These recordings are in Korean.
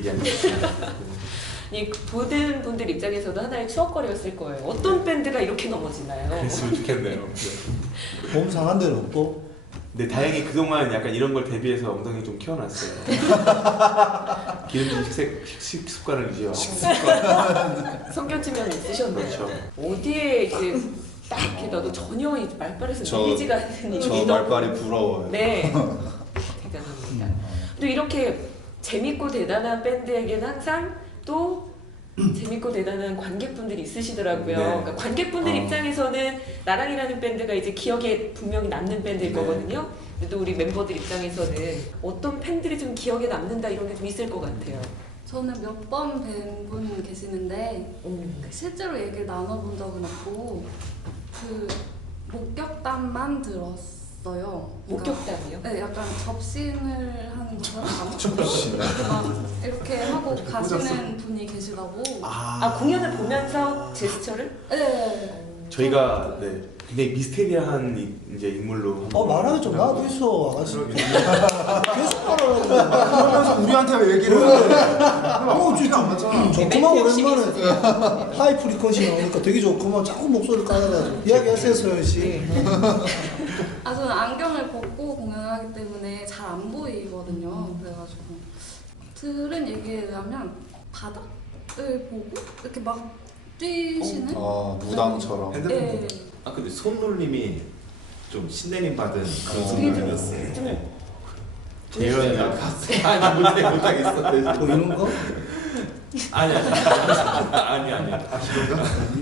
얘기하는 거죠. 이 보는 분들 입장에서도 하나의 추억거리였을 거예요. 어떤 밴드가 이렇게 넘어지나요? 그랬으면 좋겠네요. 몸 상한 데는 없고. 근데 다행히 그동안 약간 이런 걸 대비해서 엉덩이 좀 키워놨어요. 기름진 식습관을 유지하고. 성견지면 있으셨네요. 그렇죠. 어디에 이제 딱 이렇게 나도 전혀 이 말빨에서 저- 밀리지가 않는 저 일이 말빨이 부러워요. 네. 대단합니다. 또 이렇게 재밌고 대단한 밴드에게는 항상 또 재밌고 대단한 관객분들이 있으시더라고요. 네. 그러니까 관객분들 아. 입장에서는 나랑이라는 밴드가 이제 기억에 분명히 남는 밴드일 네. 거거든요. 근데 또 우리 멤버들 입장에서는 어떤 팬들이 좀 기억에 남는다 이런 게 좀 있을 것 같아요. 저는 몇 번 뵌 분 계시는데 실제로 얘기를 나눠본 적은 없고 그 목격담만 들었어요. 그러니까 목격담이요? 네, 약간 접신을 하는 것처럼 막 이렇게 하고 가시는 분이 계시다고. 아 공연을 보면서 제스처를? 네. 저희가 네, 굉장히 미스테리한 이제 인물로. 말하기 좀 나도 있어 와가지고. 그러게. 계속 말하라고. 그러면서 우리한테 왜 얘기를 해? 좀 안 맞잖아. 좋구만 오랜만에 하이 프리퀀시 나오니까 되게 좋구만. 자꾸 목소리 깔아가지고 이야기하세요 소연 씨. 아 저는 안경을 벗고 공연을 하기 때문에 잘 안 보이거든요. 그래가지고 들은 얘기에 의하면 바닥을 보고 이렇게 막 뛰시는. 무당처럼. 네. 아 근데 손놀림이 좀 신내림 받은 그런 되게 순간이었어요. 좀 재현이 아니 못하겠어. 뭐 이런 거? 아니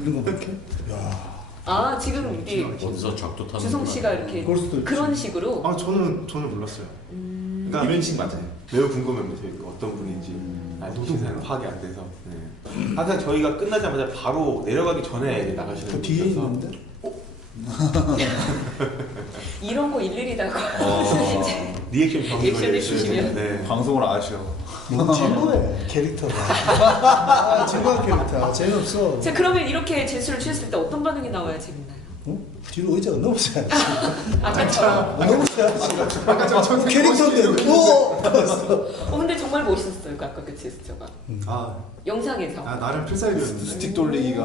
이런 거 이렇게? 야. 아 지금 우리 어디서 작두 타는 주성 씨가 이렇게 그럴 수도 있지. 그런 식으로 아 저는 전혀 몰랐어요. 그러니까 이런 식 맞아요. 매우 궁금합니다. 저희가 어떤 분인지 아직 시세는 파악이 안 돼서. 네. 항상 저희가 끝나자마자 바로 내려가기 전에 이제 나가시는 그 뒤에 분이라서. 있는데? 이런 거 일일이다가 리액션 리액션 해주시면. 네. 방송을 아셔. 너무 지루해 캐릭터가. 아 지루한 캐릭터. 재미없어. 자 그러면 이렇게 제스처를 취했을 때 어떤 반응이 나와야 재밌나요? 응? 뒤로 의자가 넘어져야지. 아까처럼. 넘어져야지. 캐릭터인데. 오! 근데 정말 멋있었어요. 아까 그 제스처가 아, 영상에서. 나름 필살기였는데. 스틱 돌리기가.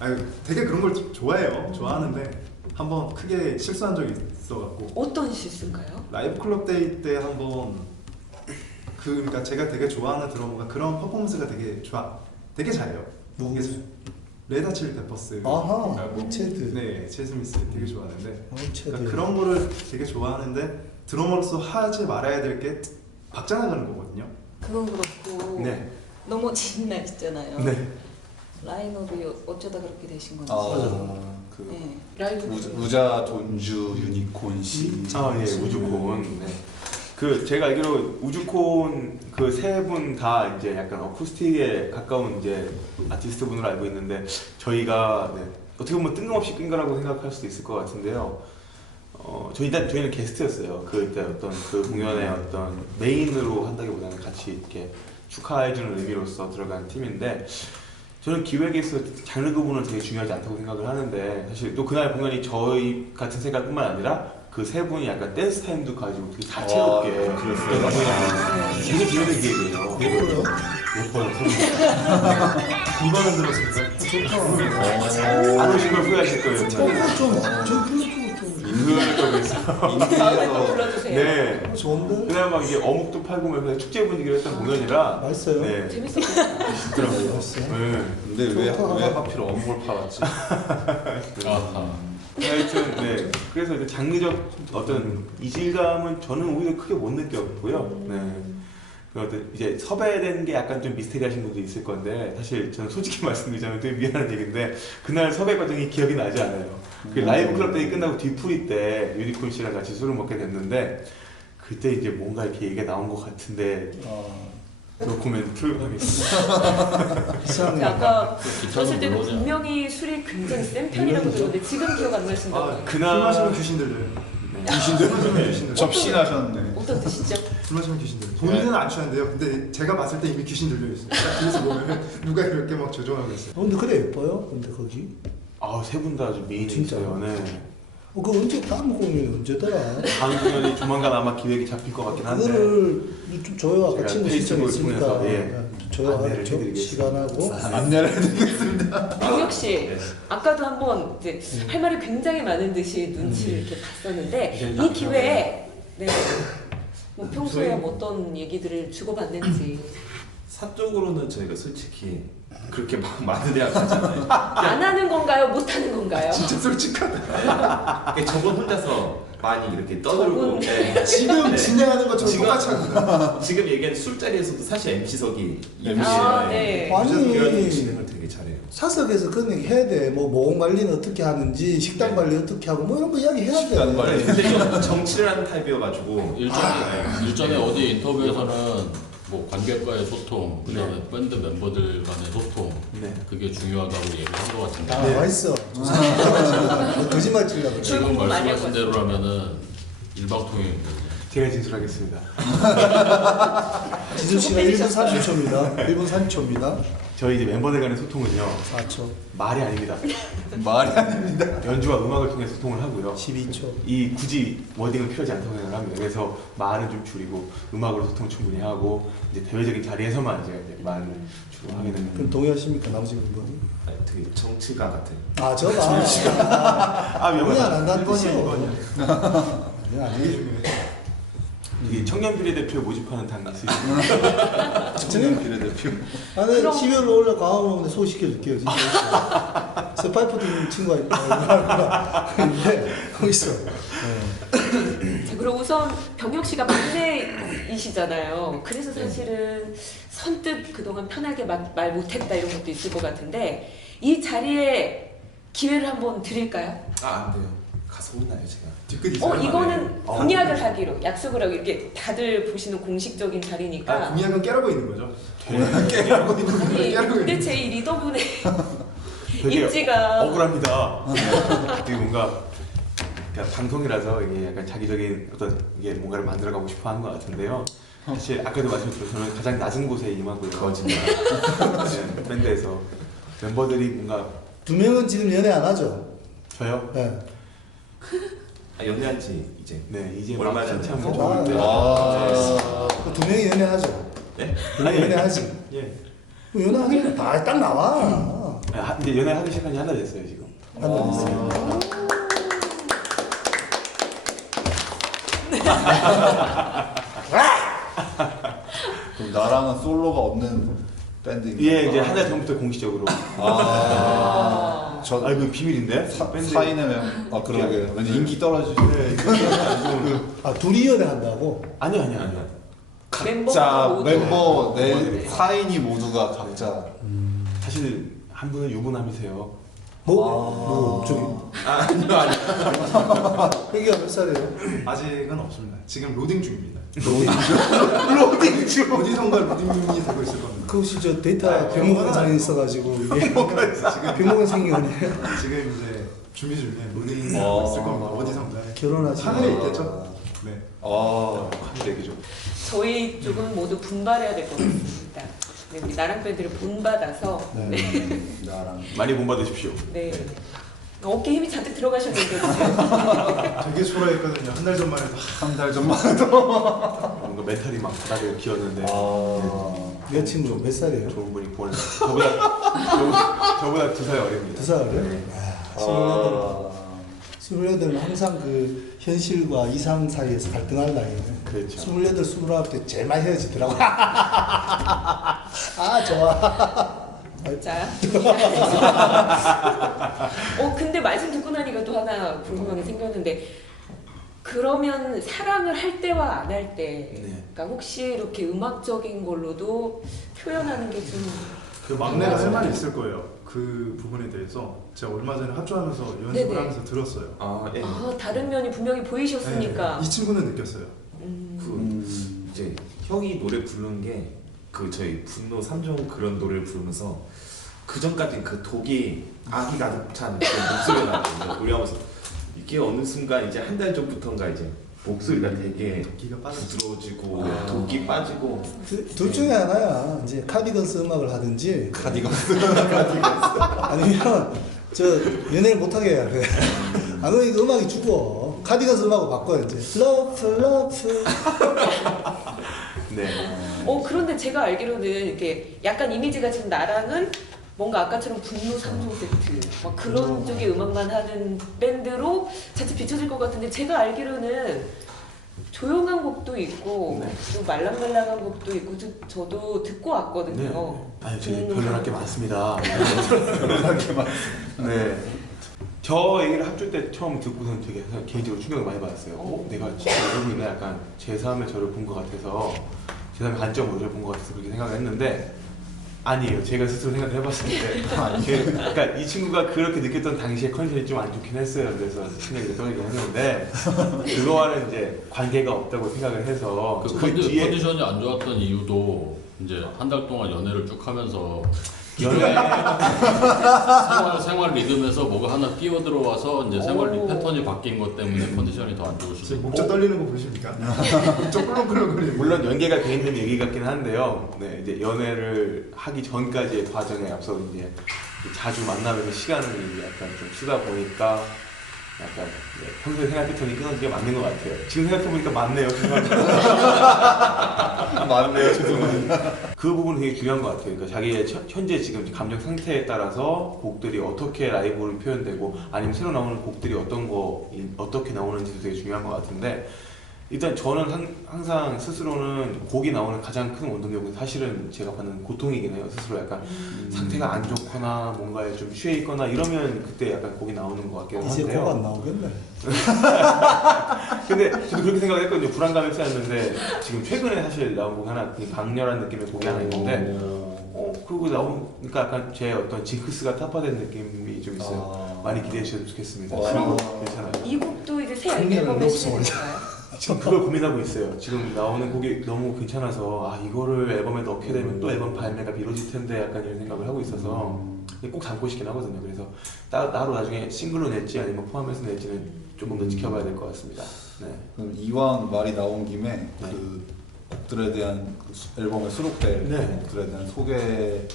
아니, 되게 그런 걸 좋아해요. 좋아하는데 한번 크게 실수한 적이 있어갖고 어떤 실수인가요? 라이브 클럽 데이 때 한번 그러니까 제가 되게 좋아하는 드러머가 그런 퍼포먼스가 되게 잘해요. 누구세요? 레다 칠리 페퍼스. 아하. 체드. 네, 체 스미스 되게 좋아하는데 체드. 그러니까 그런 거를 되게 좋아하는데 드러머로서 하지 말아야 될 게 박자나가는 거거든요. 그건 그렇고 네. 넘어진 날 있잖아요. 네. 라인업이 어쩌다 그렇게 되신 건지. 그 네. 라이브 우자 돈주 유니콘 씨. 아, 예, 우주콘. 네. 그 제가 알기로 우주콘 그 세 분 다 이제 약간 어쿠스틱에 가까운 이제 아티스트 분으로 알고 있는데 저희가 네, 어떻게 보면 뜬금없이 낀 거라고 생각할 수도 있을 것 같은데요. 저희는 게스트였어요. 그때 어떤 그 공연의 어떤 메인으로 한다기보다는 같이 이렇게 축하해주는 의미로서 들어간 팀인데. 저는 기획에서 장르 구분은 되게 중요하지 않다고 생각을 하는데 사실 또 그날 공연이 저희 같은 생각뿐만 아니라 그 세 분이 약간 댄스 타임도 가지고 되게 다채롭게 그랬어요. 되게 재밌는 기획이에요. 뭐요? 예뻐요. 이번은 들었습니다. 좋다. 안 오신 걸 후회하실 거예요. 저 불러주고 좀. 그걸 있어요. 다음에 또 인디에서 불러주세요. 네. 좋은데? 그날 막 이게 어묵도 팔고 막 축제 분위기로 했던 공연이라 맛있어요? 네. 재밌었어요. 멋있더라고요. 맛있어요? 네. 근데 왜 하필 어묵을 팔았지? 하여튼 네. 그래서 이제 장르적 어떤 이질감은 저는 오히려 크게 못 느꼈고요. 네. 그 어떤 이제 섭외된 게 약간 좀 미스테리하신 분도 있을 건데 사실 저는 솔직히 말씀드리자면 되게 미안한 얘기인데 그날 섭외 과정이 기억이 나지 않아요. 그 라이브 클럽 데이 끝나고 뒤풀이 때 유니콘 씨랑 같이 술을 먹게 됐는데 그때 이제 뭔가 이렇게 얘기가 나온 것 같은데 그 코멘트를 하겠습니다. 이상해. 아까 들었을 때는 분명히 술이 굉장히 센 편이라고 들었는데 지금 기억 안 나신다고. 술 그날 마시면 귀신 들려요. 귀신 들려요. 접신하셨네. 어떤 뜻이죠? 술 마시면 귀신 들려요. 본인은 안 취한대요. 근데 제가 봤을 때 이미 귀신 들려 있어요. 딱 뒤에서 보면 누가 이렇게 막 조종하고 있어요. 근데 그래 예뻐요? 근데 거기? 세 분 다 아주 미인이세요. 진짜요? 네. 그 언제 다음 공연이 언제더라? 다음 공연이 조만간 아마 기획이 잡힐 것 같긴 한데 그거를 좀 저희와 제가 같이 시스템이 페이스북을 있으니까 통해서, 예. 저희와 안내를 좀 해드리겠습니다. 시간하고 안내를 병혁 씨, 네. 아까도 한번 이제 할 말이 굉장히 많은 듯이 눈치를 이렇게 봤었는데 이제 이 기회에 네. 뭐 평소에 뭐 어떤 얘기들을 주고받는지 사적으로는 저희가 솔직히 그렇게 막 많은 대학 가잖아요. 안 하는 건가요? 못 하는 건가요? 진짜 솔직하다. 저번 혼자서 많이 이렇게 떠들고 저분. 네. 지금 네. 진행하는 것처럼 지금- 똑같이 하고. 지금 얘기한 술자리에서도 사실 MC석이 아, 네. 아니 이런 진행을 되게 잘해요. 사석에서 그런 얘기 해야 돼. 뭐 모험 관리는 어떻게 하는지, 식단 네. 관리 어떻게 하고 뭐 이런 거 이야기 해야 돼. 식단 관리. 근데 좀 정치를 하는 타입이어가지고 일전에 어디 인터뷰에서는 뭐 관객과의 소통, 그다음에 밴드 멤버들 간의 소통, 네. 그게 중요하다고 얘기를 한 것 같은데 다 나와 있어. 뭐 거짓말 치려고. 그래. 지금 공부 많이 말씀하신 하고 대로라면은 일방통행입니다. 제가 진술하겠습니다. 지수 씨가 1분 30초입니다. 1분 30초입니다. 저희 이제 멤버들 간의 소통은요 4초, 말이 아닙니다. 말이 아닙니다. 연주와 음악을 통해 소통을 하고요. 12초. 이 굳이 워딩을 필요하지 않다고 생각을 합니다. 그래서 말은 좀 줄이고 음악으로 소통 충분히 하고 이제 대외적인 자리에서만 이제 말을 주로 하게 되는. 그럼 동의하십니까 나머지 분들이? 아니, 되게 정치가 같은. 아 저가 아 동의 안 한다는 1번이야, 뜻이요. 2번이야. 아니 이 청년 비례대표 모집하는 당이 있으니까 저는 비례대표. 나는 그럼- 12월로 올라 광화문 오는데 소개시켜줄게요. 진짜. 스파이프 듣는 친구가 있다. 근데 거기서 자, 그럼 우선 병혁 씨가 막내이시잖아요. 그래서 사실은 선뜻 그동안 편하게 말 못했다 이런 것도 있을 것 같은데 이 자리에 기회를 한번 드릴까요? 안 돼요. 가서 혼나요 제가. 뒤끝 있어요. 이거는 어. 공약을 하기로 약속을 하고 이렇게 다들 보시는 공식적인 자리니까 공약은 깨라고 있는 거죠. 깨라고 있는 거예요. 아니, 깨라고 있는 도대체 이 리더분의 되게 입지가 억울합니다. 이게 뭔가 그러니까 방송이라서 이게 약간 자기적인 어떤 이게 뭔가를 만들어가고 싶어하는 것 같은데요. 사실 아까도 말씀드렸지만 저는 가장 낮은 곳에 임하고 있거든요. 네, 밴드에서 멤버들이 뭔가 2명은 지금 연애 안 하죠? 저요. 네. 연애한 지 이제 네 이제 얼마 막 전에. 한참 아, 좋을 때. 그 2명이 연애하죠? 네? 2명이 연애하지? 예. 그 연애하니까 딱 나와. 이제 연애하기 시작한 지 한 달 됐어요 지금. 한달 됐어요. 그럼 나랑은 솔로가 없는 밴드인가요? 예 이제 한 달 전부터 공식적으로. 저 아 이거 비밀인데? 사인의 아 그러게. 왠지 인기 떨어지죠. 아 둘이 연애한다고? 아니요. 각자 모두. 멤버 네 네. 사인이 모두가 각자. 사실 한 분은 유부남이세요. 뭐 저기 아니요. 회기가 몇 살이에요? 아직은 없습니다. 지금 로딩 중입니다. 로딩 중. 어디선가 로딩이 되고 있을 겁니다. 그 혹시 저 데이터 병목원 상에 있어가지고 이게 병목원 생긴 거네요. 지금 이제 준비 중에 로딩이 어. 하고 있을 겁니다. 어디선가. 결혼하시고 하늘에 있겠죠? 네. 한 얘기죠. 저희 쪽은 모두 분발해야 될 것 같습니다. 네, 우리 나랑 밴드를 본받아서 나랑. 많이 본받으십시오. 네. 어깨 힘이 잔뜩 들어가셨는데 되게 초라했거든요. 한 달 전만 해도. 한 달 전만. 뭔가 멘탈이 막 바닥에 기었는데 여자친구 몇 살이에요? 좋은 분이 보내. 저보다 2살 어립니다. 2살 어려요? 네. 28은 항상 그 현실과 이상 사이에서 갈등할 나이네. 그렇죠. 28, 29 때 제일 많이 헤어지더라고. 아 좋아. 자. 근데 말씀 듣고 나니까 또 하나 궁금한 게 생겼는데 그러면 사랑을 할 때와 안 할 때, 네. 그러니까 혹시 이렇게 음악적인 걸로도 표현하는 게 좀 그 막내가 할 말이 있을 거예요. 그 부분에 대해서 제가 얼마 전에 합주하면서 연습을 네네. 하면서 들었어요. 예. 다른 면이 분명히 보이셨으니까. 네, 이 친구는 느꼈어요. 이제 형이 노래 부르는 게 그 저희 분노 3종 그런 노래를 부르면서 그 전까지 그 독이 악이 가득 찬 그런 목소리가 나거든요. 노래하면서 이게 어느 순간 이제 한 달 전부터인가 이제 목소리가 되게 기가 빠졌죠. 부드러워지고 독이 빠지고 둘 중에 하나야. 이제 카디건스 음악을 하든지 카디건. 아니면 저 연애를 못하게 해야 돼. 안 그러면 이거 음악이 죽어. 카디건스 음악으로 바꿔요 이제. 러브. 네. 그런데 제가 알기로는 이렇게 약간 이미지가 지금 나랑은 뭔가 아까처럼 분노 3종 세트 막 그런 쪽의 음악만 하는 밴드로 자칫 비춰질 것 같은데 제가 알기로는 조용한 곡도 있고 네. 또 말랑말랑한 곡도 있고 저도 듣고 왔거든요. 아유, 저희 별로할 게 많습니다. 별로할 게 많습니다. 네. 저 얘기를 합주 때 처음 듣고선 되게 개인적으로 충격을 많이 받았어요. 내가 진짜 이러고 있나 약간 제3의 저를 본 것 같아서 제3의 관점으로 저를 본 것 같아서 그렇게 생각을 했는데 아니에요. 제가 스스로 생각을 해봤을 때 그러니까 이 친구가 그렇게 느꼈던 당시에 컨디션이 좀 안 좋긴 했어요. 그래서 생각이 떨리긴 했는데 그거와는 이제 관계가 없다고 생각을 해서 그 컨디션이 안 좋았던 이유도 이제 한 달 동안 연애를 쭉 하면서 생활 리듬에서 뭐가 하나 끼어 들어와서 이제 생활 패턴이 바뀐 것 때문에 컨디션이 더 안 좋으시죠. 지금 목젖 떨리는 거 보십니까? 목젖 꿀렁꿀렁거리는. 물론 연계가 돼 있는 얘기 같긴 한데요. 네, 이제 연애를 하기 전까지의 과정에 앞서 이제 자주 만나면서 시간을 약간 좀 쓰다 보니까 약간 평소에 생활 패턴이 끊어지게 맞는 것 같아요. 지금 생각해보니까 맞네요. 죄송합니다. 맞네요. 죄송합니다. 그 부분은 되게 중요한 것 같아요. 그러니까 자기의 현재 지금 감정 상태에 따라서 곡들이 어떻게 라이브로 표현되고 아니면 새로 나오는 곡들이 어떻게 나오는지도 되게 중요한 것 같은데 일단 저는 항상 스스로는 곡이 나오는 가장 큰 원동력은 사실은 제가 받는 고통이긴 해요. 스스로 약간 상태가 안 좋거나 뭔가에 좀 취해 있거나 이러면 그때 약간 곡이 나오는 것 같긴 한데요. 이제 곡 안 나오겠네. 근데 저도 그렇게 생각을 했거든요. 불안감이 쌓였는데 지금 최근에 사실 나온 곡 하나 강렬한 느낌의 곡이 하나 있는데 그리고 나오니까 약간 제 어떤 징크스가 타파된 느낌이 좀 있어요. 많이 기대해 주셔도 좋겠습니다. 지금 괜찮아요. 이 곡도 이제 새 강렬한 앨범에 록스 실리는가요? 지금 그걸 고민하고 있어요. 지금 나오는 곡이 너무 괜찮아서 이거를 앨범에 넣게 되면 또 앨범 발매가 미뤄질 텐데 약간 이런 생각을 하고 있어서 꼭 담고 싶긴 하거든요. 그래서 따로 나중에 싱글로 낼지 아니면 포함해서 낼지는 조금 더 지켜봐야 될 것 같습니다. 네. 그럼 이왕 말이 나온 김에 네. 그 곡들에 대한 앨범에 수록될 네. 곡들에 대한 소개.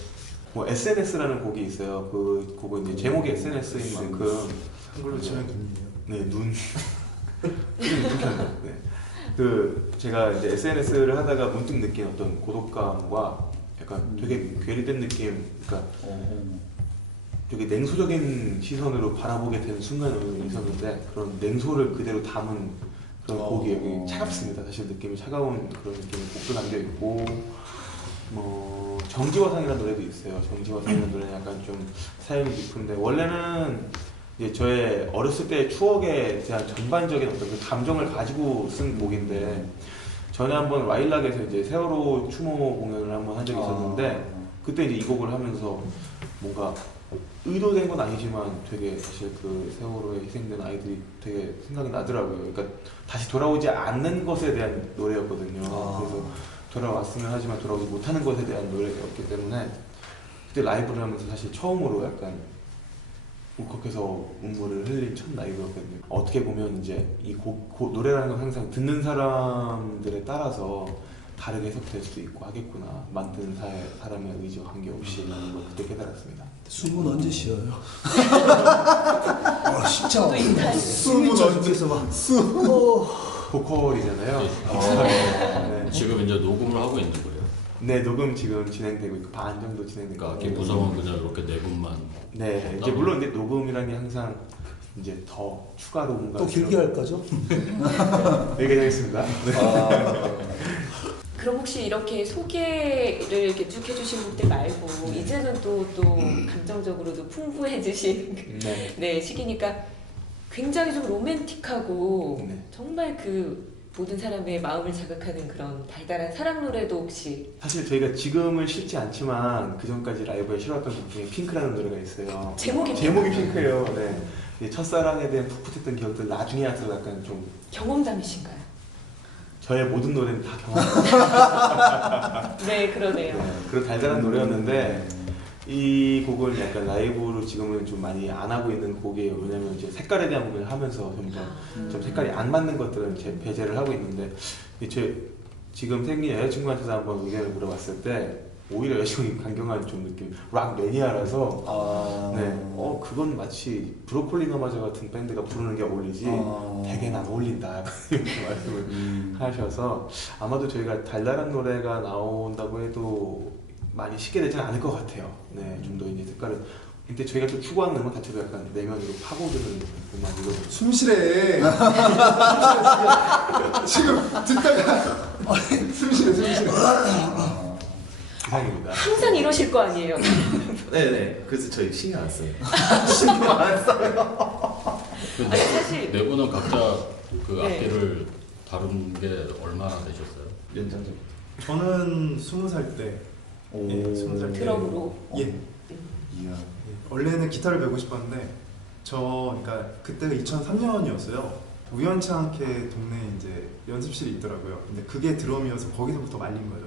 뭐 SNS라는 곡이 있어요. 그 곡은 이제 제목이 SNS인 만큼 한글로 치면 눈이에요. 네, 눈. 네. 그 제가 이제 SNS를 하다가 문득 느낀 어떤 고독감과 약간 되게 괴리된 느낌, 그러니까 되게 냉소적인 시선으로 바라보게 되는 순간이 있었는데 그런 냉소를 그대로 담은 그런 곡이 여기 차갑습니다. 사실 느낌이 차가운 그런 느낌이 곡도 담겨 있고 뭐 정지화상이라는 노래도 있어요. 정지화상이라는 노래는 약간 좀 사연이 깊은데 원래는 이제 저의 어렸을 때의 추억에 대한 전반적인 어떤 그 감정을 가지고 쓴 곡인데 전에 한번 와일락에서 이제 세월호 추모 공연을 한번 한 적이 있었는데 그때 이제 이 곡을 하면서 뭔가 의도된 건 아니지만 되게 사실 그 세월호에 희생된 아이들이 되게 생각이 나더라고요. 그러니까 다시 돌아오지 않는 것에 대한 노래였거든요. 그래서 돌아왔으면 하지만 돌아오지 못하는 것에 대한 노래였기 때문에 그때 라이브를 하면서 사실 처음으로 약간 울컥해서 눈물을 흘린 첫 라이브였거든요. 어떻게 보면 이제 이 노래라는 건 항상 듣는 사람들에 따라서 다르게 해석될 수도 있고 하겠구나. 만드는 사람의 의지와 관계없이 라는 걸 그때 깨달았습니다. 숨은 언제 쉬어요? 진짜. 저도 인타했어요. 숨은 언제서 막. 보컬이잖아요. 네. 지금 이제 녹음을 하고 있는 거예요. 네, 녹음 지금 진행되고 있고 반 정도 진행되고 그러니까 있고. 구성은 그냥 이렇게 네 분만. 네, 이제 물론 이제 녹음이라는 게 항상 이제 더 추가로 뭔가 또 길게 할 거죠? 얘기하겠습니다. 네. 그럼 혹시 이렇게 소개를 이렇게 쭉 해주신 분들 말고 이제는 또 감정적으로도 풍부해지신 네. 네, 시기니까 굉장히 좀 로맨틱하고 네. 정말 그 모든 사람의 마음을 자극하는 그런 달달한 사랑 노래도 혹시 사실 저희가 지금은 싫지 않지만 그 전까지 라이브에 실었던 곡 중에 핑크라는 노래가 있어요. 제목이 핑크예요. 네. 이 첫사랑에 대한 풋풋했던 기억들 나중에 와서 약간 좀 경험담이신가요? 저의 모든 노래는 다 경험. 네, 그러네요. 네, 그런 달달한 노래였는데 이 곡은 약간 라이브로 지금은 좀 많이 안 하고 있는 곡이에요. 왜냐면 이제 색깔에 대한 부분을 하면서 점점 좀 색깔이 안 맞는 것들은 제 배제를 하고 있는데 제 지금 생긴 여자친구한테도 한번 의견을 물어봤을 때 오히려 여성이 강경한 좀 느낌. 락 매니아라서 네, 그건 마치 브로콜리 너마저 같은 밴드가 부르는 게 어울리지 되게 난 어울린다 이렇게 말씀을 하셔서 아마도 저희가 달달한 노래가 나온다고 해도 많이 쉽게 되지는 않을 것 같아요. 네, 좀 더 이제 색깔을. 근데 저희가 또 추구하는 음악 자체도 약간 내면으로 파고드는 음악이거든요. 숨쉬래. 지금 듣다가 숨쉬래. 이상입니다. 항상 이러실 거 아니에요. 네네. 그래서 저희 신경 안 써요. 아니 사실 네 분은 각자 그 네. 악기를 다룬 게 얼마나 되셨어요? 연장전. 저는 20살 때, 예, 20살 때 드럼으로. 예. 이야. 원래는 기타를 배우고 싶었는데 그러니까 그때가 2003년이었어요. 우연치 않게 동네에 이제 연습실이 있더라고요. 근데 그게 드럼이어서 거기서부터 말린 거죠.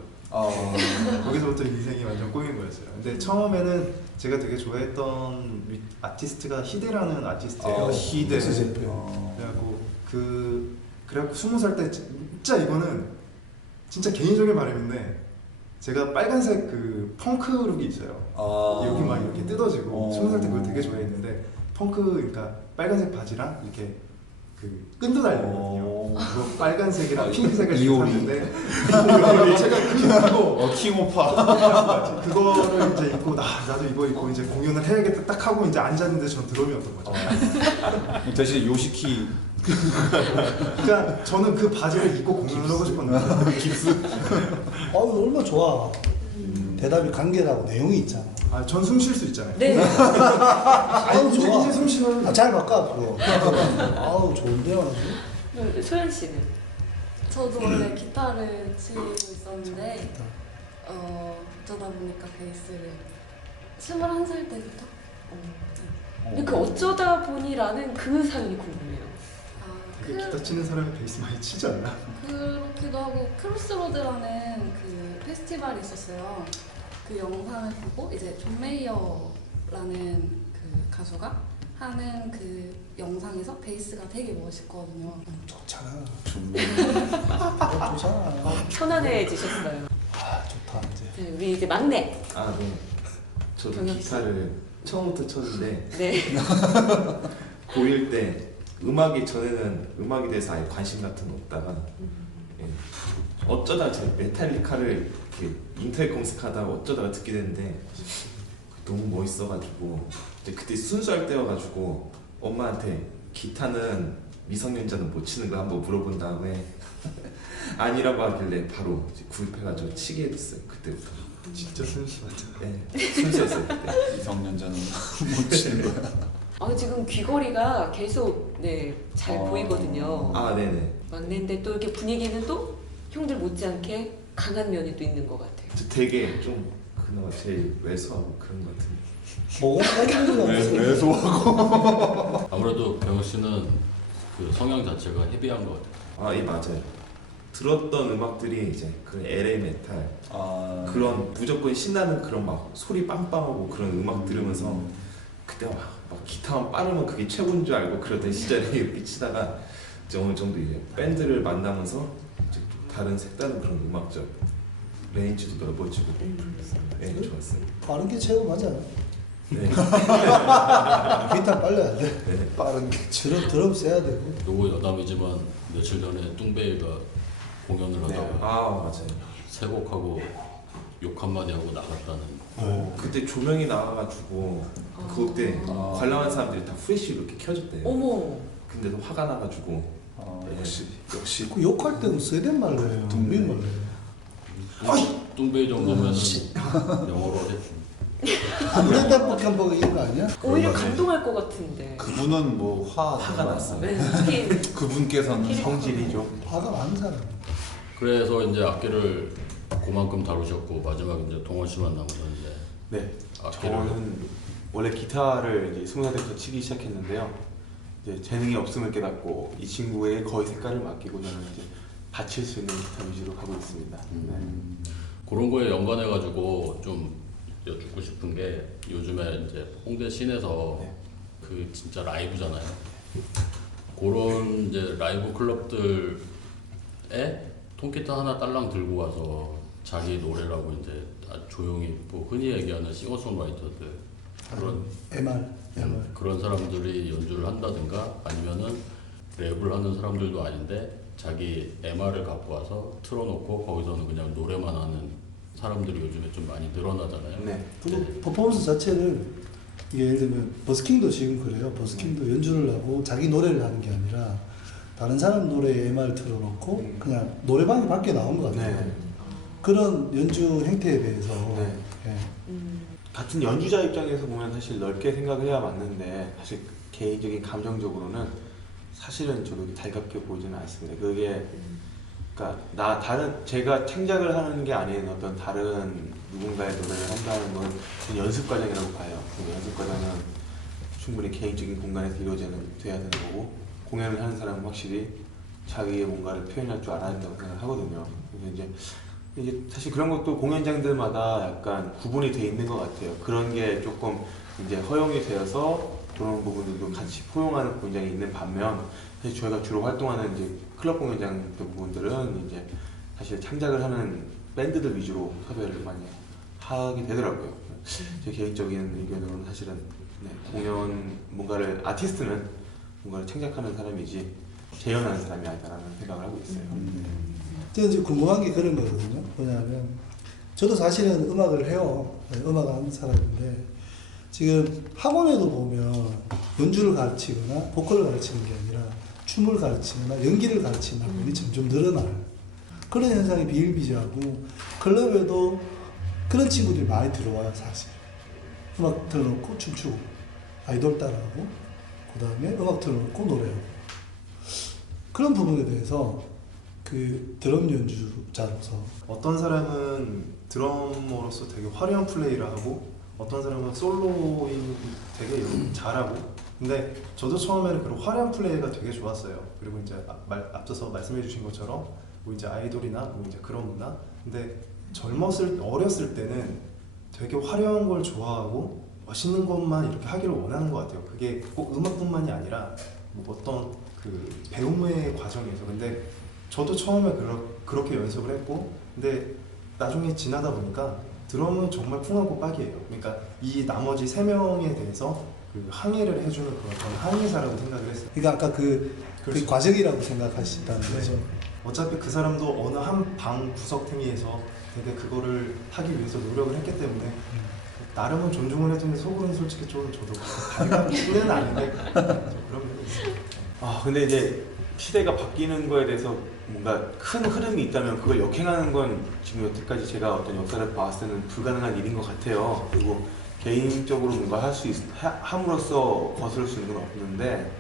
거기서부터 인생이 완전 꼬인 거였어요. 근데 처음에는 제가 되게 좋아했던 아티스트가 히데라는 아티스트예요. 히데. 그래갖고 그래갖고 20살 때 진짜 이거는 진짜 개인적인 바람인데 제가 빨간색 그 펑크 룩이 있어요. 여기 막 이렇게 뜯어지고 20살 때 그걸 되게 좋아했는데 그러니까 빨간색 바지랑 이렇게 그 끈도 달리거든요. 그거 빨간색이랑 핑크색을 샀는데 제가 그거 킹오파. 그거를 이제 입고 나도 이거 입고 이제 공연을 해야겠다 딱 하고 이제 앉았는데 전 드럼이었던 거죠. 대신 요시키. 그러니까 저는 그 바지를 입고 공연을 하고 싶었는데 얼마나 좋아. 대답이 간결하고 내용이 있잖아. 전 숨 쉴 수 있잖아요. 네. 아우 좋아. 이제 숨 쉬면 잘 바꿔 앞으로. 아우 좋은데요 아주. 소연 씨는 저도 원래 기타를 치고 있었는데 어쩌다 보니까 베이스를 21살 때부터 근데 그 어쩌다 보니라는 그 사연이 궁금해요. 기타 치는 사람이 베이스 많이 치지 않나? 그렇기도 하고 크로스로드라는 그 페스티벌이 있었어요. 그 영상을 보고 이제 존 메이어라는 그 가수가 하는 그 영상에서 베이스가 되게 멋있거든요. 좋잖아. 어, 좋잖아. 편안해지셨어요. 좋다 이제. 네, 우리 이제 막내. 네. 저도 정혁 씨. 기타를 처음부터 쳤는데 네. 고1 때 음악이 전에는 음악에 대해서 아예 관심 같은 거 없다가 예, 어쩌다 제 메탈리카를 이렇게 인터넷 검색하다가 어쩌다가 듣게 됐는데 너무 멋있어가지고 이제 그때 순수할 때여가지고 엄마한테 기타는 미성년자는 못 치는 거 한번 물어본 다음에 아니라고 하길래 바로 이제 구입해가지고 치게 됐어요. 그때부터. 진짜 순수하다. 네, 순수했어요 그때. 미성년자는 못 치는 거야. 지금 귀걸이가 계속 잘 보이거든요. 네네. 막내인데 또 이렇게 분위기는 또 형들 못지않게 강한 면이 또 있는 것 같아요. 저 되게 좀 그나마 제일 왜소하고 그런 것 같은데. 뭐가 빠지는 거 없어. 왜소하고. 아무래도 병혁 씨는 그 성향 자체가 헤비한 것 같아요. 예 맞아요. 들었던 음악들이 이제 그 LA 메탈 그런 무조건 신나는 그런 막 소리 빵빵하고 그런 음악 들으면서 그때 막 기타만 빠르면 그게 최고인 줄 알고 그러던 시절에 이렇게 치다가 이제 어느 정도 이제 밴드를 만나면서 이제 다른 색다른 그런 음악적 레인지도 넓어지고 네 좋았어요. 빠른 게 최고 맞아요. 네. 기타 빨려야 돼. 네. 빠른 게. 드럼 세야 되고. 요거 여담이지만 며칠 전에 뚱베이가 공연을 하다가 맞아요. 세 곡하고 욕 한마디 하고 나갔다는. 그때 조명이 나와가지고 그때 관람한 사람들이 다 프레쉬로 이렇게 켜줬대요. 어머. 근데도 화가 나가지고 역시. 그 욕할 때는 스웨덴 말로 해요. 독일 말로 해요. 뚱베이 정도면 영어로 하겠지. 스웨덴밖에 안 보고 이런 거 아니야? 오히려 감동할 것 같은데. 그분은 뭐 화가 났어요. 네, 특히 그분께서는 성질이 좀. 화가 많은 사람. 그래서 이제 악기를 그만큼 다루셨고 마지막에 이제 동원 씨만 남으셨는데. 네. 악기를 저는 원래 기타를 이제 20살 때부터 치기 시작했는데요. 이제 재능이 없음을 깨닫고 이 친구의 거의 색깔을 맡기고 저는 이제 바칠 수 있는 기타 위주로 가고 있습니다. 그런 거에 연관해가지고 좀 여쭙고 싶은 게 요즘에 이제 홍대 시내에서 그 진짜 라이브잖아요. 그런 이제 라이브 클럽들에 통기타 하나 딸랑 들고 와서 자기 노래라고 이제 아주 조용히 뭐 흔히 얘기하는 싱어송라이터들 그런 그런 사람들이 연주를 한다든가 아니면은 랩을 하는 사람들도 아닌데 자기 MR을 갖고 와서 틀어놓고 거기서는 그냥 노래만 하는 사람들이 요즘에 좀 많이 늘어나잖아요. 네. 그리고 퍼포먼스 자체를 예를 들면 버스킹도 지금 그래요. 버스킹도 연주를 하고 자기 노래를 하는 게 아니라 다른 사람 노래에 MR 틀어놓고 그냥 노래방이 밖에 나온 것 같아요. 네. 그런 연주 행태에 대해서 네. 예. 같은 연주자 입장에서 보면 사실 넓게 생각을 해야 맞는데 사실 개인적인 감정적으로는 사실은 저도 달갑게 보이지는 않습니다. 그게 그러니까 제가 창작을 하는 게 아닌 어떤 다른 누군가의 노래를 한다는 건 연습 과정이라고 봐요. 그 연습 과정은 충분히 개인적인 공간에서 돼야 되는 거고 공연을 하는 사람은 확실히 자기의 뭔가를 표현할 줄 알아야 된다고 생각을 하거든요. 그래서 이제 사실 그런 것도 공연장들마다 약간 구분이 돼 있는 것 같아요. 그런 게 조금 이제 허용이 되어서 그런 부분들도 같이 포용하는 공연장이 있는 반면 사실 저희가 주로 활동하는 이제 클럽 공연장 부분들은 이제 사실 창작을 하는 밴드들 위주로 섭외를 많이 하게 되더라고요. 제 개인적인 의견으로는 사실은 공연 뭔가를 아티스트는 뭔가를 창작하는 사람이지 재현하는 사람이 아니다라는 생각을 하고 있어요. 저는 이제 궁금한 게 그런 거거든요. 뭐냐면 저도 사실은 음악을 해요. 음악을 하는 사람인데 지금 학원에도 보면 연주를 가르치거나 보컬을 가르치는 게 아니라 춤을 가르치거나 연기를 가르치는 학원이 점점 늘어나요. 그런 현상이 비일비재하고 클럽에도 그런 친구들이 많이 들어와요. 사실 음악 틀어놓고 춤추고 아이돌 따라하고 그 다음에 음악 틀어놓고 노래하고 그런 부분에 대해서 그 드럼 연주자로서 어떤 사람은 드러머로서 되게 화려한 플레이를 하고 어떤 사람은 솔로인 되게 잘하고 근데 저도 처음에는 그런 화려한 플레이가 되게 좋았어요. 그리고 이제 앞서서 말씀해 주신 것처럼 뭐 이제 아이돌이나 뭐 이제 그런 문화 근데 어렸을 때는 되게 화려한 걸 좋아하고 멋있는 것만 이렇게 하기를 원하는 것 같아요. 그게 꼭 음악뿐만이 아니라 뭐 어떤 그 배움의 과정에서 근데 저도 처음에 그렇게 연습을 했고 근데 나중에 지나다 보니까 드럼은 정말 풍하고 빡이에요. 그러니까 이 나머지 3명에 대해서 그 항해를 해주는 그런 저는 항해사라고 생각을 했어요. 그러니까 아까 그 과정이라고 생각하신다는 거죠. 어차피 그 사람도 어느 한 방 구석탱이에서 되게 그거를 하기 위해서 노력을 했기 때문에 나름은 존중을 해주는데 속으로는 솔직히 좀 저도 달갑지는 않은데 그런 면이 있어요. 근데 이제 시대가 바뀌는 거에 대해서 뭔가 큰 흐름이 있다면 그걸 역행하는 건 지금 여태까지 제가 어떤 역사를 봤을 때는 불가능한 일인 것 같아요. 그리고 개인적으로 뭔가 함으로써 거스를 수 있는 건 없는데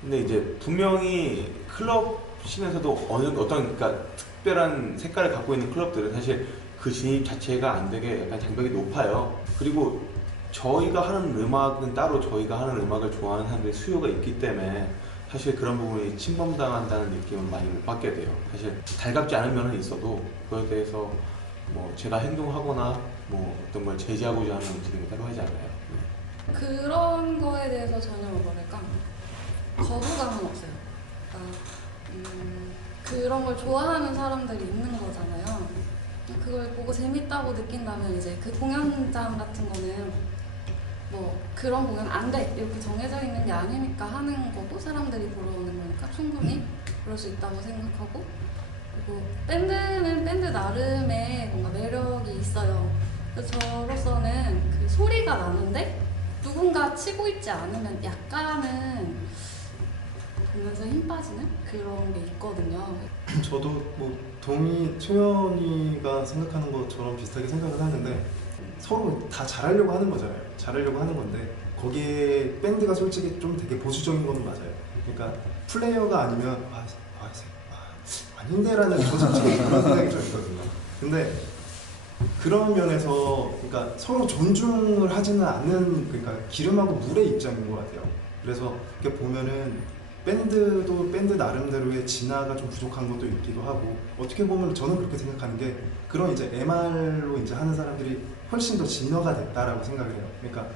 근데 이제 분명히 클럽 씬에서도 어떤 그러니까 특별한 색깔을 갖고 있는 클럽들은 사실 그 진입 자체가 안 되게 약간 장벽이 높아요. 그리고 저희가 하는 음악은 따로 저희가 하는 음악을 좋아하는 사람들의 수요가 있기 때문에 사실 그런 부분이 침범당한다는 느낌을 많이 못 받게 돼요. 사실 달갑지 않은 면은 있어도 그거에 대해서 뭐 제가 행동하거나 뭐 어떤 걸 제지하고자 하는 움직임이 따로 하지 않아요. 그런 거에 대해서 전혀 뭐랄까 거부감은 없어요. 그런 걸 좋아하는 사람들이 있는 거잖아요. 그걸 보고 재밌다고 느낀다면 이제 그 공연장 같은 거는 뭐 그런 공연 안 돼 이렇게 정해져 있는 게 아니니까 하는 거고 사람들이 보러 오는 거니까 충분히 그럴 수 있다고 생각하고 그리고 밴드는 밴드 나름의 뭔가 매력이 있어요. 그래서 저로서는 그 소리가 나는데 누군가 치고 있지 않으면 약간은 보면서 힘 빠지는 그런 게 있거든요. 저도 뭐 최연이가 생각하는 것처럼 비슷하게 생각을 하는데 서로 다 잘하려고 하는 거잖아요. 잘하려고 하는 건데 거기에 밴드가 솔직히 좀 되게 보수적인 건 맞아요. 그러니까 플레이어가 아니면 아닌데라는 저 솔직히 그런 생각이 좀 있거든요. 근데 그런 면에서 그러니까 서로 존중을 하지는 않는 그러니까 기름하고 물의 입장인 것 같아요. 그래서 이렇게 보면은 밴드도 밴드 나름대로의 진화가 좀 부족한 것도 있기도 하고 어떻게 보면 저는 그렇게 생각하는 게 그런 이제 MR로 이제 하는 사람들이 훨씬 더 진화가 됐다라고 생각을 해요. 그러니까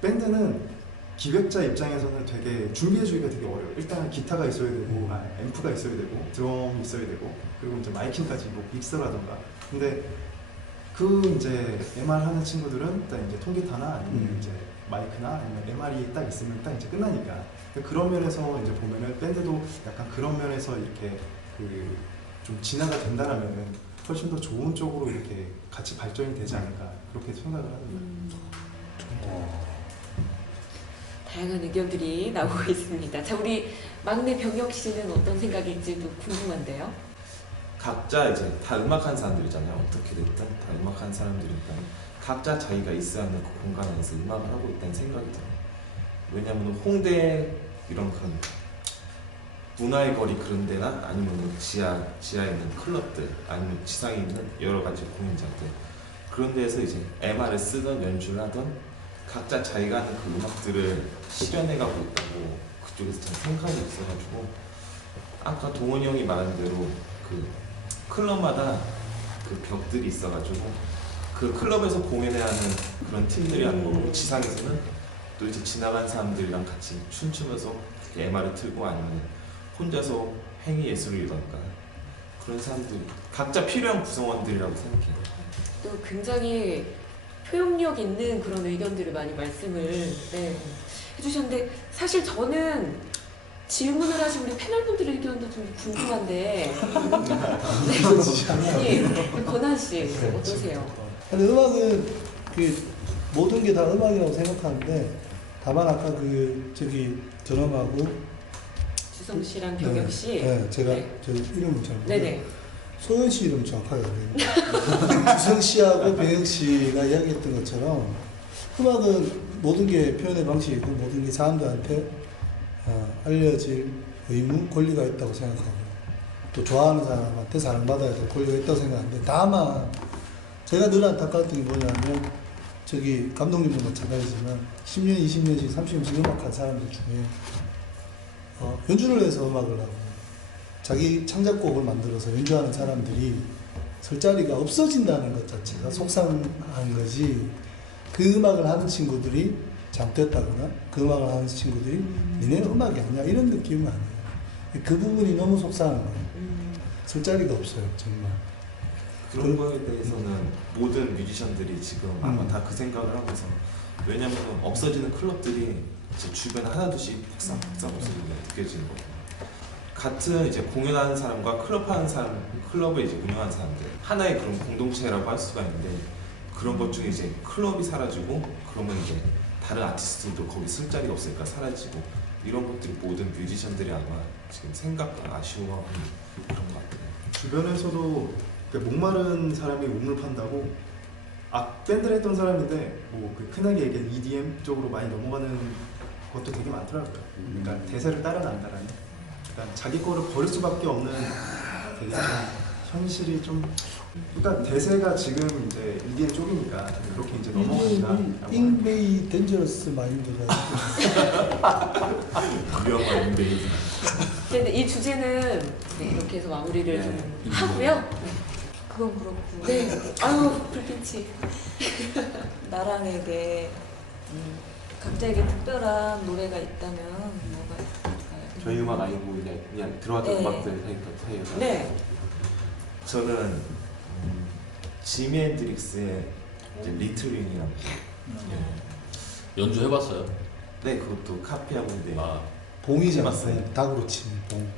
밴드는 기획자 입장에서는 되게 준비해주기가 되게 어려워요. 일단 기타가 있어야 되고 앰프가 있어야 되고 드럼이 있어야 되고 그리고 이제 마이킹까지 뭐 믹서라던가 근데 그 이제 MR 하는 친구들은 일단 이제 통기타나 아니면 이제 마이크나 아니면 MR이 딱 있으면 딱 이제 끝나니까 그런 면에서 이제 보면은 밴드도 약간 그런 면에서 이렇게 그 좀 진화가 된다라면은 훨씬 더 좋은 쪽으로 이렇게 같이 발전이 되지 않을까 그렇게 생각을 합니다. 다양한 의견들이 나오고 있습니다. 자, 우리 막내 병혁 씨는 어떤 생각일지도 궁금한데요. 각자 이제 다 음악하는 사람들이잖아요. 어떻게 됐든 다 음악하는 사람들이니까 각자 자기가 있어야 하는 그 공간 안에서 음악을 하고 있다는 생각이 들어요. 왜냐면 홍대 이런 그런 문화의 거리 그런 데나 아니면 지하에 있는 클럽들 아니면 지상에 있는 여러 가지 공연장들 그런 데에서 이제 MR을 쓰던 연주를 하던 각자 자기가 하는 그 음악들을 실현해가고 있다고 그쪽에서 참 생각이 있어가지고 아까 동원이 형이 말한 대로 그 클럽마다 그 벽들이 있어가지고 그 클럽에서 공연해야 하는 그런 팀들이 하는 거고 지상에서는 또 이제 지나간 사람들이랑 같이 춤추면서 MR을 틀고 아니면 혼자서 행위 예술이던가 그런 사람들 각자 필요한 구성원들이라고 생각해요. 또 굉장히 표현력 있는 그런 의견들을 많이 말씀을 해주셨는데 사실 저는 질문을 하신 우리 패널분들의 의견도 좀 궁금한데 아니 권한 씨 어떠세요? 근데 음악은 그 모든 게 다 음악이라고 생각하는데 다만 아까 그 저기 드럼하고 주성 씨랑 병혁 씨. 네, 제가 네. 저 이름은 잘 모르겠어요. 네네. 소연 씨 이름 정확하게 알아요. 주성 씨하고 병혁 씨가 이야기했던 것처럼 음악은 모든 게 표현의 방식이고 모든 게 사람들한테 알려질 의무, 권리가 있다고 생각하고 또 좋아하는 사람한테 사랑받아야 될 권리가 있다고 생각하는데 다만 제가 늘 안타까웠던 게 뭐냐면 저기 감독님도 마찬가지지만 10년, 20년씩, 30년씩 음악한 사람들 중에 연주를 해서 음악을 하고 자기 창작곡을 만들어서 연주하는 사람들이 설 자리가 없어진다는 것 자체가 속상한 거지 그 음악을 하는 친구들이 잘못됐다거나 그 음악을 하는 친구들이 니네는 음악이 아니야 이런 느낌은 아니에요. 그 부분이 너무 속상한 거예요. 설 자리가 없어요 정말. 그런 거에 대해서는 모든 뮤지션들이 지금 아마 다 그 생각을 하고 있어요. 왜냐면 없어지는 클럽들이 제 주변에 하나둘씩 폭삭폭삭 없어지는 게 느껴지는 거예요. 같은 이제 공연하는 사람과 클럽 하는 사람, 클럽을 이제 운영하는 사람들 하나의 그런 공동체라고 할 수가 있는데 그런 것 중에 이제 클럽이 사라지고 그러면 이제 다른 아티스트들도 거기 쓸 자리가 없으니까 사라지고 이런 것들이 모든 뮤지션들이 아마 지금 생각과 아쉬워하는 그런 것 같아요. 주변에서도 목마른 사람이 우물 판다고 밴드를 했던 사람인데 뭐그 흔하게 얘기하는 EDM 쪽으로 많이 넘어가는 것도 되게 많더라고요. 그러니까 대세를 따라간다라는. 그러니까 자기 거를 버릴 수밖에 없는 되게 좀 현실이 좀. 그러니까 대세가 지금 이제 EDM 쪽이니까 그렇게 이제 넘어간다. 잉베이 덴저러스 마인드가 위험한 인베이드. 근데 이 주제는 이렇게 해서 마무리를 좀 하고요. 그건 그렇고 네. 아유 불빛이. 나랑에게 각자에게 특별한 노래가 있다면 뭐가 있을까요? 저희 음악 아니고 그냥 들어왔던 네. 음악들 사이에서. 네. 저는 지미 앤드릭스의 이제 리틀 윙이라고. 연주해봤어요? 네, 그것도 카피하고 있는데. 봉이잖아. 맞아요. 닭으로 치는 봉.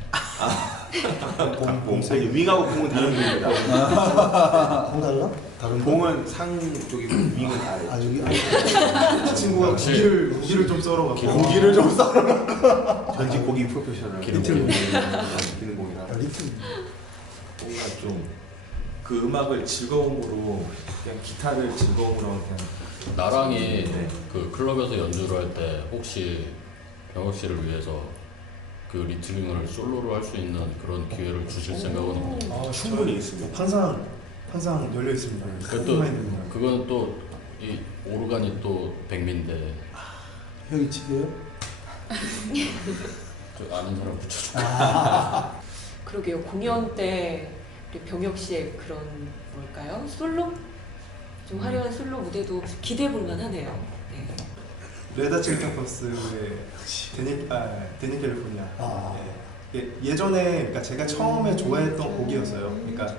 봉. 아니, 윙하고 봉은 다른 의미입니다. 봉 달라? 다른 거? 봉은 상 쪽이고 윙은 아래. 아 여기 그 친구가 고기를 좀 썰어갖고 고기를 좀 썰어. 전직 고기 프로페셔널. 기능 기능 공이라. 리틀. 뭔가 좀 그 음악을 즐거움으로 그냥 기타를 즐거움으로 그냥 나랑이 네. 그 클럽에서 연주를 할 때 혹시 병혁 씨를 위해서 그 리틀링을 솔로로 할 수 있는 그런 기회를 주실 생각은 없나요? 충분히 있습니다. 항상 열려 있습니다. 그건 또 이 오르간이 또 백미인데 형이 치게요? 저 아는 사람 붙여줘. 그러게요. 공연 때 우리 병혁 씨의 그런 뭘까요? 솔로? 좀 화려한 솔로 무대도 기대해 볼 만하네요. 네. 레다 칠리페퍼스의 데니 캘리포니아. 예전에 그러니까 제가 처음에 좋아했던 곡이었어요. 그러니까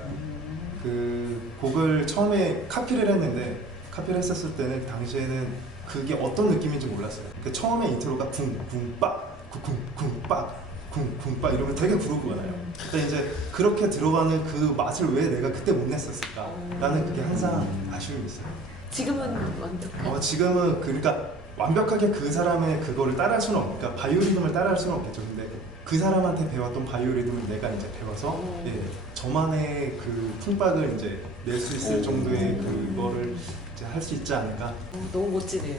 그 곡을 처음에 카피를 했는데 카피를 했었을 때는 그 당시에는 그게 어떤 느낌인지 몰랐어요. 그 처음에 인트로가 쿵쿵빡 쿵쿵쿵빡 쿵쿵빡 이러면 되게 그루브가 나요. 근데 이제 그렇게 들어가는 그 맛을 왜 내가 그때 못 냈었을까? 라는 그게 항상 아쉬움이 있어요. 지금은 완벽한. 지금은 그러니까 완벽하게 그 사람의 그거를 따라할 수는 없으니까 바이오리듬을 따라할 수는 없겠죠. 근데 그 사람한테 배웠던 바이오리듬을 내가 이제 배워서 예, 저만의 그 풍박을 이제 낼 수 있을 정도의 그거를 이제 할 수 있지 않을까. 너무 멋지네요.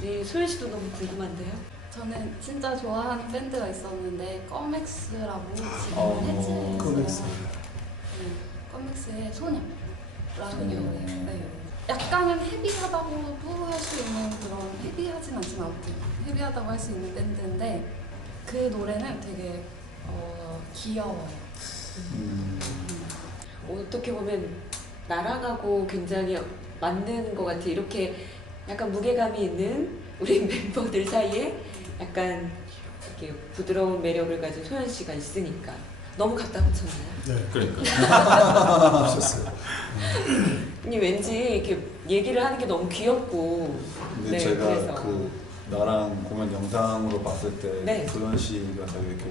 우리 소연 씨도 너무 궁금한데요. 저는 진짜 좋아하는 밴드가 있었는데 껌맥스라고 지금 해체했어요. 껌맥스. 껌맥스의 소녀라는 노래. 네. 약간은 헤비하다고도 할 수 있는 그런 헤비하진 않지만 아무튼 헤비하다고 할 수 있는 밴드인데 그 노래는 되게 귀여워요. 어떻게 보면 나랑하고 굉장히 맞는 것 같아. 이렇게 약간 무게감이 있는 우리 멤버들 사이에 약간 이렇게 부드러운 매력을 가진 소연 씨가 있으니까 너무 갖다 붙였나요? 네. 그러니까 없었어요. 아니 왠지 이렇게 얘기를 하는 게 너무 귀엽고. 근데 네, 제가 그래서. 그 나랑 공연 영상으로 봤을 때 네. 소연 씨가 되게 이렇게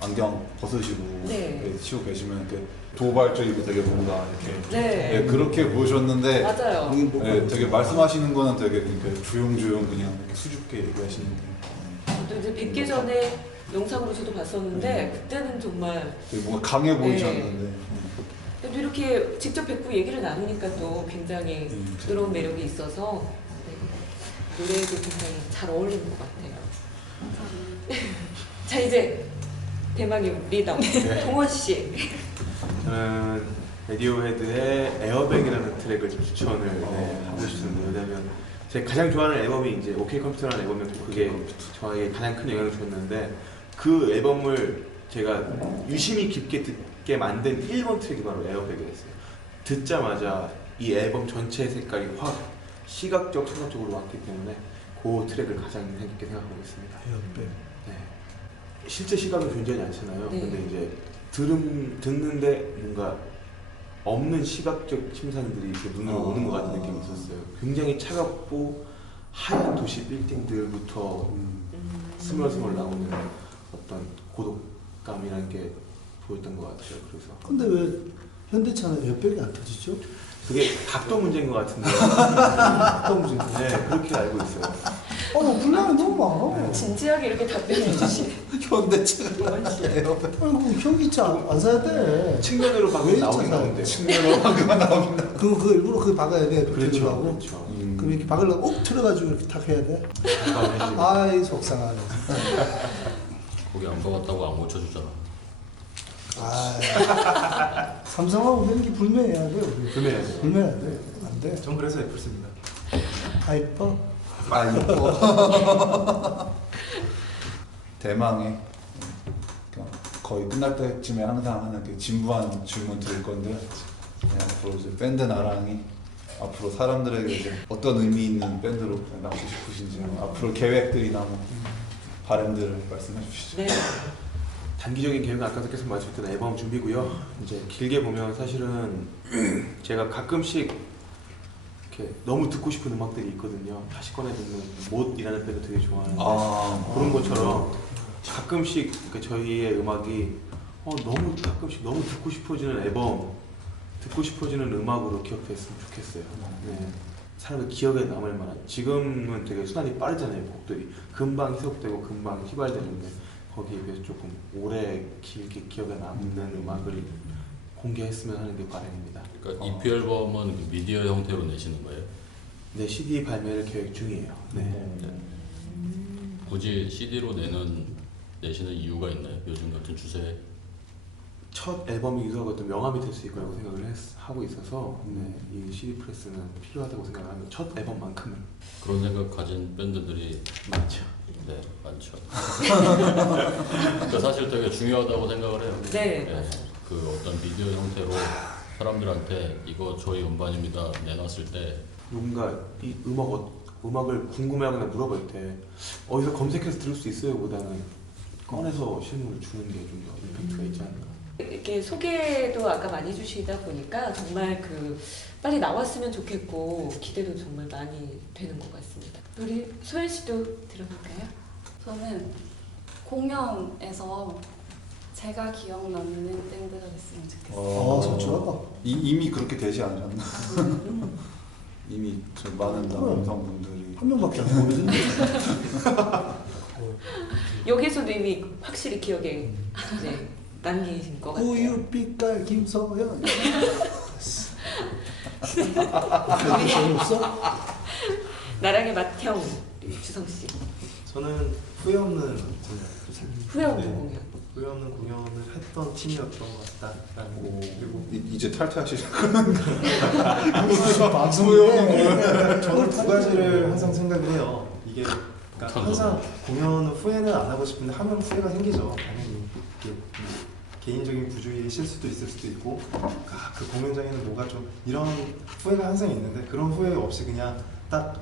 안경 벗으시고 네. 이렇게 치고 계시면 이렇게 도발적이고 되게 뭔가 이렇게 네. 예, 그렇게 보셨는데 맞아요. 예, 되게 말씀하시는 거는 되게 이렇게 조용조용 그냥 이렇게 수줍게 얘기하시는 게 저도 이제 뵙기 전에 영상으로 저도 봤었는데 그때는 정말 되게 뭔가 강해 보이셨는데 또 이렇게 직접 뵙고 얘기를 나누니까 또 굉장히 부드러운 매력이 있어서 네, 노래에도 굉장히 잘 어울리는 것 같아요. 자 이제 대망의 리더 동원 씨. 저는 레디오헤드의 에어백이라는 트랙을 좀 추천을 하고 싶습니다. 왜냐면 제가 가장 좋아하는 앨범이 이제 오케이 컴퓨터라는 앨범이었고 그게 저에게 가장 큰 영향을 줬는데 그 앨범을 제가 유심히 깊게 듣게 만든 1번 트랙이 바로 에어백이었어요. 듣자마자 이 앨범 전체의 색깔이 확 시각적, 청각적으로 왔기 때문에 그 트랙을 가장 인상 깊게 생각하고 있습니다. 에어백. 네. 실제 시각은 존재하지 않잖아요. 네. 근데 이제 듣는데 뭔가 없는 시각적 침상들이 이렇게 눈으로 오는 것 같은 느낌이 있었어요. 굉장히 차갑고 하얀 도시 빌딩들부터 스멀스멀 나오는 어떤 고독감이라는 게 보였던 것 같아요. 그래서 근데 왜 현대차는 에어백이 안 터지죠? 그게 각도 문제인 것 같은데. 어떤 문제? 네, 그렇게 알고 있어요. 분량이 너무 많아. 진지하게 이렇게 답변해 주시네. 현대차가 동원 씨. 아이고 현기차 안 사야 돼. 측면으로 방금 왜 나오긴 있잖아요. 나오는데. 측면으로 방금 나옵니다. 그거 일부러 그거 박아야 돼. 그렇죠. 하고. 그렇죠. 그럼 이렇게 박으려고 욱 틀어가지고 이렇게 탁 해야 돼. 가까운 아이 속상하네. 거기 안 박았다고 안 고쳐주잖아. 아 삼성하고 연기 불매해야 돼. 우리. 불매해야죠. 불매해야 돼. 안 돼. 전 그래서 애플 씁니다. 하이퍼. 아 이뻐. 대망의 거의 끝날 때쯤에 항상 하는 그 진부한 질문 드릴 건데 앞으로 이제 밴드 나랑이 앞으로 사람들에게 이제 어떤 의미 있는 밴드로 남고 싶으신지 앞으로 계획들이나 뭐 바람들을 말씀해 주시죠. 네. 단기적인 계획은 아까도 계속 말씀드렸던 앨범 준비고요. 이제 길게 보면 사실은 제가 가끔씩 이렇게 너무 듣고 싶은 음악들이 있거든요. 다시 꺼내 듣는 못이라는 밴드 되게 좋아하는데 그런 것처럼 가끔씩 그러니까 저희의 음악이 너무 가끔씩 너무 듣고 싶어지는 앨범, 듣고 싶어지는 음악으로 기억됐으면 좋겠어요. 네. 사람의 기억에 남을 만한. 지금은 되게 순환이 빠르잖아요. 곡들이 금방 희석되고 금방 휘발되는데 거기에 비해서 조금 오래 길게 기억에 남는 음악을 공개했으면 하는 게 바람입니다. 그러니까 EP 앨범은 그 미디어 형태로 내시는 거예요? 네, CD 발매를 계획 중이에요. 네. 굳이 CD로 내시는 이유가 있나요? 요즘 같은 추세에? 첫 앨범이기도 하고 또 명함이 될 수 있을 거라고 생각을 하고 있어서 네, 이 CD 프레스는 필요하다고 생각을 합니다. 첫 앨범만큼은. 그런 생각 가진 밴드들이 많죠. 네, 많죠. 그러니까 사실 되게 중요하다고 생각을 해요. 네. 그 어떤 미디어 형태로 사람들한테 이거 저희 음반입니다 내놨을 때 누군가 이 음악을 궁금해하거나 물어볼 때 어디서 검색해서 들을 수 있어요 보다는 꺼내서 실물을 주는 게 좀 더 임팩트가 있지 않나. 이렇게 소개도 아까 많이 해주시다 보니까 정말 그 빨리 나왔으면 좋겠고 기대도 정말 많이 되는 것 같습니다. 우리 소연 씨도 들어볼까요? 저는 공연에서 제가 기억 남는 밴드가 됐으면 좋겠어요. 솔직하다. 이미 그렇게 되지 않았나? 이미 저 많은 남성분들이 한 명밖에 안 보여줬는데. 여기서도 이미 확실히 기억에 네, 남기신 것 같아요. 우유빛깔 김서연. 재미없어? 나랑의 맏형 주성 씨. 저는 후회 없는 후회 없는 네. 공연. 후회 없는 공연을 했던 팀이었던 것 같다라는 그리고 이제 탈퇴하시죠. 방송에 저는 두 가지를 항상 생각을 해요. 이게 그러니까 항상 공연은 후회는 안 하고 싶은데 하면 후회가 생기죠. 당연히 이게 개인적인 부주의의 실수도 있을 수도 있고 그 공연장에는 뭐가 좀 이런 후회가 항상 있는데 그런 후회 없이 그냥 딱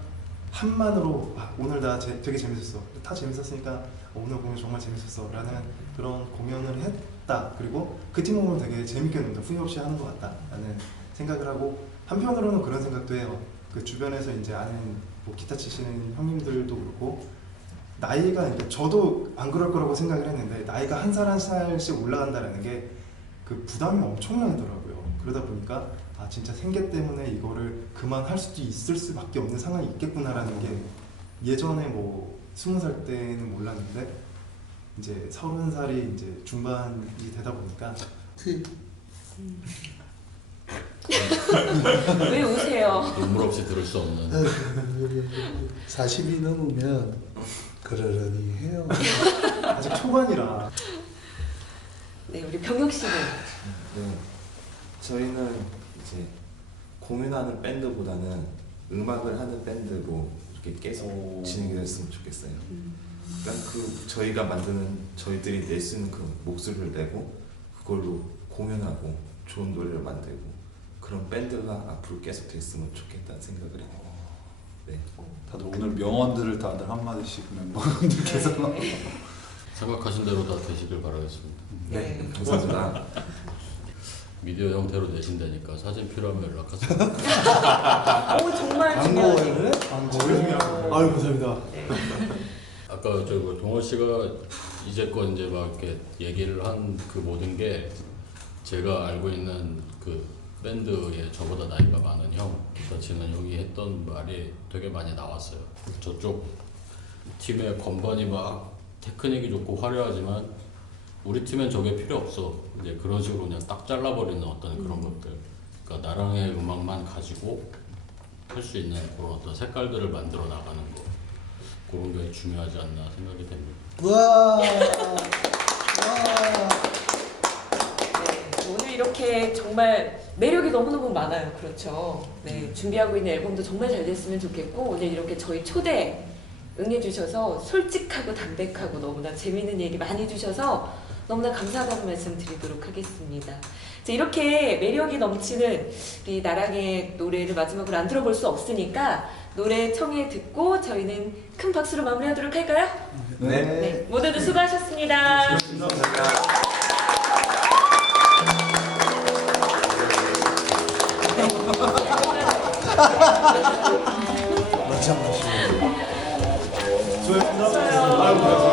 한만으로 오늘 나 되게 재밌었어. 다 재밌었으니까 오늘 공연 정말 재밌었어 라는 그런 공연을 했다. 그리고 그 팀원은 되게 재밌게 논다. 후회 없이 하는 것 같다 라는 생각을 하고 한편으로는 그런 생각도 해요. 그 주변에서 이제 아는 뭐 기타 치시는 형님들도 그렇고 나이가 그러니까 저도 안 그럴 거라고 생각을 했는데 나이가 한 살 한 살씩 올라간다는 게 그 부담이 엄청나더라고요. 그러다 보니까 아 진짜 생계 때문에 이거를 그만할 수도 있을 수밖에 없는 상황이 있겠구나라는 게 예전에 뭐 20살 때는 몰랐는데 이제 30살이 이제 중반이 되다 보니까 왜 우세요? 눈물 없이 들을 수 없는 40이 넘으면 그러려니 해요. 아직 초반이라 네, 우리 병혁 씨는 네. 저희는 이제 공연하는 밴드보다는 음악을 하는 밴드로 이렇게 계속 진행이 됐으면 좋겠어요. 그러니까 그 저희가 만드는 저희들이 낼 수 있는 그 목소리를 내고 그걸로 공연하고 좋은 노래를 만들고 그런 밴드가 앞으로 계속 됐으면 좋겠다는 생각을 해요. 네. 다들 오늘 명언들을 다들 한마디씩 멤버분들께서 생각하신 대로 다 되시길 바라겠습니다. 네, 감사합니다. 미디어 형태로 내신다니까 사진 필요하면 연락하세요. 정말 중요해요. 광고를? 광고를? 아유 감사합니다. 네. 아까 저 동원 씨가 이제껏 이제 막 이렇게 얘기를 한 그 모든 게 제가 알고 있는 그 밴드에 저보다 나이가 많은 형, 저치는 형이 했던 말이 되게 많이 나왔어요. 저쪽 팀의 건반이 막 테크닉이 좋고 화려하지만 우리 팀엔 저게 필요 없어. 이제 그런 식으로 그냥 딱 잘라버리는 어떤 그런 것들. 그러니까 나랑의 음악만 가지고 할 수 있는 그런 어떤 색깔들을 만들어 나가는 거. 그런 게 중요하지 않나 생각이 됩니다. 와. 네, 오늘 이렇게 정말 매력이 너무너무 많아요. 그렇죠. 네, 준비하고 있는 앨범도 정말 잘 됐으면 좋겠고 오늘 이렇게 저희 초대 응해주셔서 솔직하고 담백하고 너무나 재미있는 얘기 많이 해주셔서 너무나 감사하다는 말씀 드리도록 하겠습니다. 자, 이렇게 매력이 넘치는 우리 나랑의 노래를 마지막으로 안 들어볼 수 없으니까 노래 청해 듣고 저희는 큰 박수로 마무리하도록 할까요? 네, 모두들 수고하셨습니다. 마찬가지로. 수고하셨습니다. 아유,